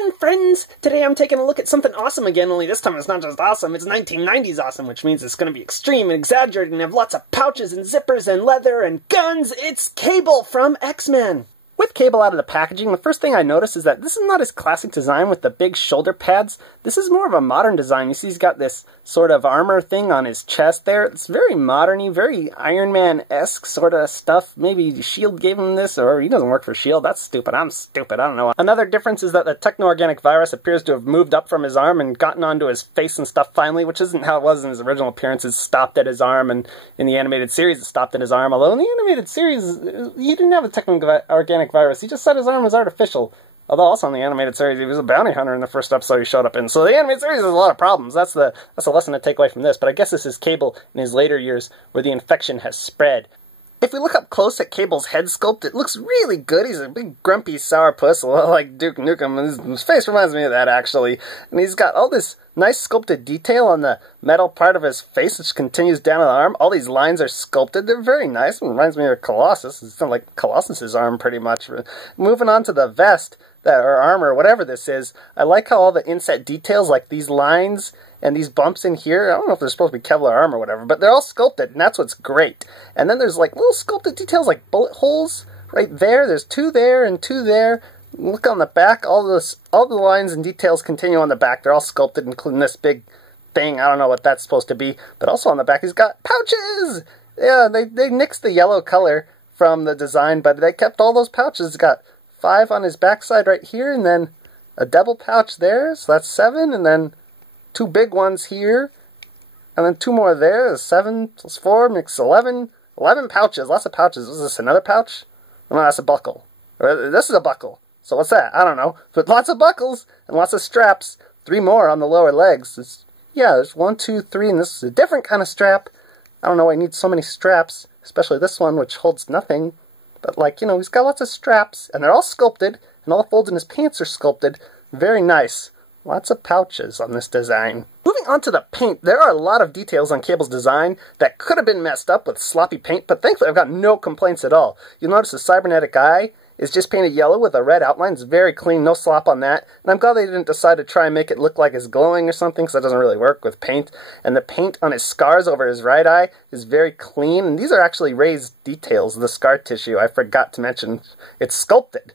again, friends! Today I'm taking a look at something awesome again, only this time it's not just awesome, it's 1990s awesome, which means it's going to be extreme and exaggerated and have lots of pouches and zippers and leather and guns. It's Cable from X-Men! With Cable out of the packaging, the first thing I noticed is that this is not his classic design with the big shoulder pads. This is more of a modern design. You see he's got this sort of armor thing on his chest there. It's very modern-y, very Iron Man-esque sort of stuff. Maybe S.H.I.E.L.D. gave him this, or he doesn't work for S.H.I.E.L.D. That's stupid. I'm stupid. I don't know. Another difference is that the techno-organic virus appears to have moved up from his arm and gotten onto his face and stuff finally, which isn't how it was in his original appearance. It stopped at his arm, and in the animated series it stopped at his arm. Although in the animated series, he didn't have a techno-organic virus. He just said his arm was artificial. Although also in the animated series, he was a bounty hunter in the first episode he showed up in. So the animated series has a lot of problems. That's a lesson to take away from this. But I guess this is Cable in his later years where the infection has spread. If we look up close at Cable's head sculpt, it looks really good. He's a big grumpy sourpuss, a lot like Duke Nukem. His face reminds me of that, actually. And he's got all this nice sculpted detail on the metal part of his face, which continues down to the arm. All these lines are sculpted. They're very nice. It reminds me of Colossus. It's kind of like Colossus's arm, pretty much. Moving on to the vest, or armor, whatever this is, I like how all the inset details, like these lines and these bumps in here, I don't know if they're supposed to be Kevlar arm or whatever, but they're all sculpted, and that's what's great. And then there's like little sculpted details like bullet holes right there. There's two there and two there. Look on the back, all the lines and details continue on the back. They're all sculpted, including this big thing. I don't know what that's supposed to be. But also on the back, he's got pouches! Yeah, they nixed the yellow color from the design, but they kept all those pouches. He's got 5 on his backside right here, and then a double pouch there, so that's 7, and then 2 big ones here, and then 2 more there. 7 plus 4 makes 11. 11 pouches, lots of pouches. Was this another pouch? Oh, no, that's a buckle. This is a buckle. So what's that? I don't know. But lots of buckles and lots of straps. 3 more on the lower legs. Yeah, there's 1, 2, 3, and this is a different kind of strap. I don't know why I need so many straps, especially this one, which holds nothing. But, like, you know, he's got lots of straps, and they're all sculpted, and all the folds in his pants are sculpted. Very nice. Lots of pouches on this design. Moving on to the paint, there are a lot of details on Cable's design that could have been messed up with sloppy paint, but thankfully I've got no complaints at all. You'll notice the cybernetic eye is just painted yellow with a red outline. It's very clean, no slop on that. And I'm glad they didn't decide to try and make it look like it's glowing or something, because that doesn't really work with paint. And the paint on his scars over his right eye is very clean. And these are actually raised details, the scar tissue. I forgot to mention it's sculpted,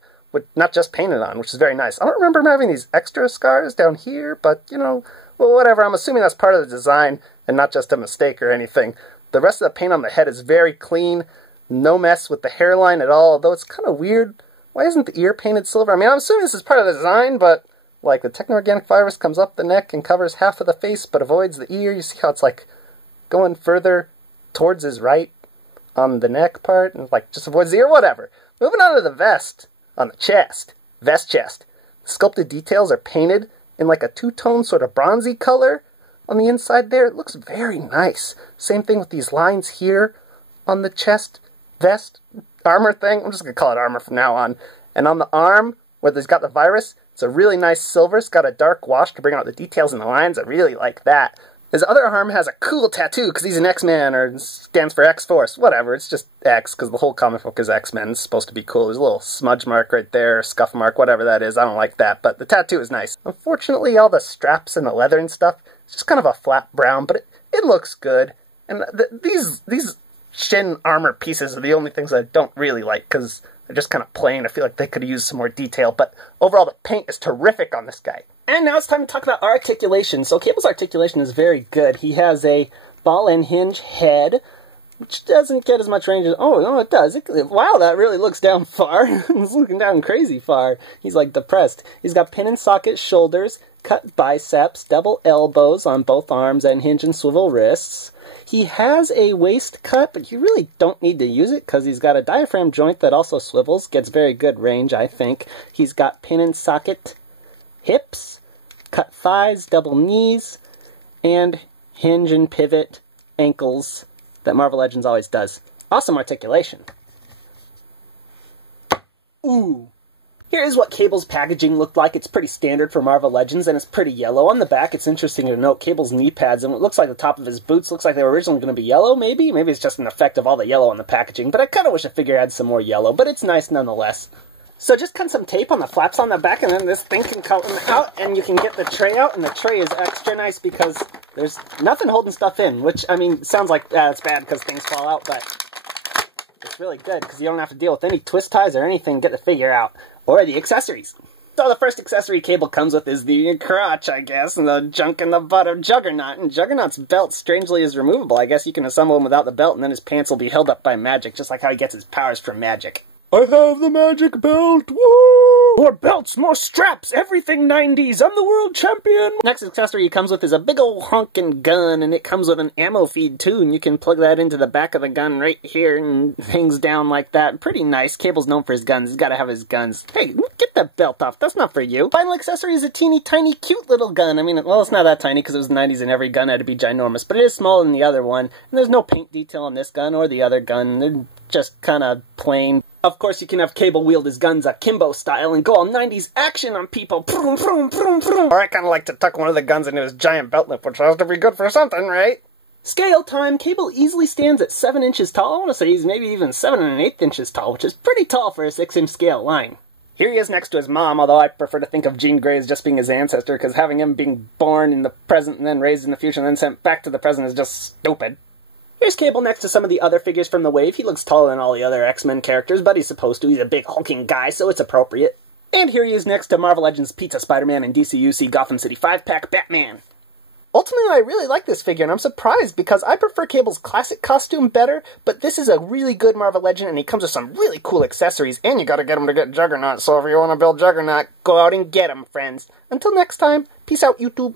not just painted on, which is very nice. I don't remember him having these extra scars down here, but, you know, well, whatever. I'm assuming that's part of the design and not just a mistake or anything. The rest of the paint on the head is very clean. No mess with the hairline at all, though it's kind of weird. Why isn't the ear painted silver? I mean, I'm assuming this is part of the design, but, like, the techno-organic virus comes up the neck and covers half of the face, but avoids the ear. You see how it's, like, going further towards his right on the neck part, and, like, just avoids the ear? Whatever. Moving on to the vest. On the chest. Vest chest. The sculpted details are painted in, like, a two-tone sort of bronzy color on the inside there. It looks very nice. Same thing with these lines here on the chest vest armor thing. I'm just going to call it armor from now on. And on the arm, where there's got the virus, it's a really nice silver. It's got a dark wash to bring out the details in the lines. I really like that. His other arm has a cool tattoo because he's an X-Man, or stands for X-Force. Whatever, it's just X, because the whole comic book is X-Men. It's supposed to be cool. There's a little smudge mark right there, scuff mark, whatever that is. I don't like that, but the tattoo is nice. Unfortunately, all the straps and the leather and stuff, it's just kind of a flat brown, but it looks good. And these shin armor pieces are the only things I don't really like, because they're just kind of plain. I feel like they could have used some more detail, but overall the paint is terrific on this guy. And now it's time to talk about articulation. So Cable's articulation is very good. He has a ball and hinge head, which doesn't get as much range as... Oh, no, it does. Wow, that really looks down far. It's looking down crazy far. He's, like, depressed. He's got pin and socket shoulders, cut biceps, double elbows on both arms, and hinge and swivel wrists. He has a waist cut, but you really don't need to use it because he's got a diaphragm joint that also swivels. Gets very good range, I think. He's got pin and socket hips, cut thighs, double knees, and hinge and pivot ankles that Marvel Legends always does. Awesome articulation. Ooh. Here is what Cable's packaging looked like. It's pretty standard for Marvel Legends, and it's pretty yellow. On the back, it's interesting to note Cable's knee pads, and it looks like the top of his boots looks like they were originally going to be yellow, maybe? Maybe it's just an effect of all the yellow on the packaging, but I kind of wish the figure had some more yellow, but it's nice nonetheless. So just cut some tape on the flaps on the back, and then this thing can come out, and you can get the tray out, and the tray is extra nice because there's nothing holding stuff in, which, I mean, sounds like it's bad because things fall out, but it's really good because you don't have to deal with any twist ties or anything to get the figure out, or the accessories. So the first accessory Cable comes with is the crotch, I guess, and the junk in the butt of Juggernaut. And Juggernaut's belt, strangely, is removable. I guess you can assemble him without the belt, and then his pants will be held up by magic, just like how he gets his powers from magic. I have the magic belt! Woo! More belts, more straps, everything 90s! I'm the world champion! Next accessory he comes with is a big ol' honkin' gun, and it comes with an ammo feed too, and you can plug that into the back of the gun right here, and hangs down like that. Pretty nice. Cable's known for his guns. He's gotta have his guns. Hey, get that belt off. That's not for you. Final accessory is a teeny tiny cute little gun. I mean, well, it's not that tiny because it was the 90s and every gun had to be ginormous, but it is smaller than the other one, and there's no paint detail on this gun or the other gun. They're just kinda plain. Of course, you can have Cable wield his guns akimbo style and go all 90s action on people. Vroom, vroom, vroom, vroom. Or I kind of like to tuck one of the guns into his giant belt loop, which has to be good for something, right? Scale time. Cable easily stands at 7 inches tall. I want to say he's maybe even 7 1/8 inches tall, which is pretty tall for a 6-inch scale line. Here he is next to his mom, although I prefer to think of Jean Grey as just being his ancestor, because having him being born in the present and then raised in the future and then sent back to the present is just stupid. Here's Cable next to some of the other figures from the wave. He looks taller than all the other X-Men characters, but he's supposed to. He's a big hulking guy, so it's appropriate. And here he is next to Marvel Legends Pizza Spider-Man and DCUC Gotham City 5-pack Batman. Ultimately, I really like this figure, and I'm surprised because I prefer Cable's classic costume better, but this is a really good Marvel Legend, and he comes with some really cool accessories, and you gotta get him to get Juggernaut, so if you want to build Juggernaut, go out and get him, friends. Until next time, peace out, YouTube.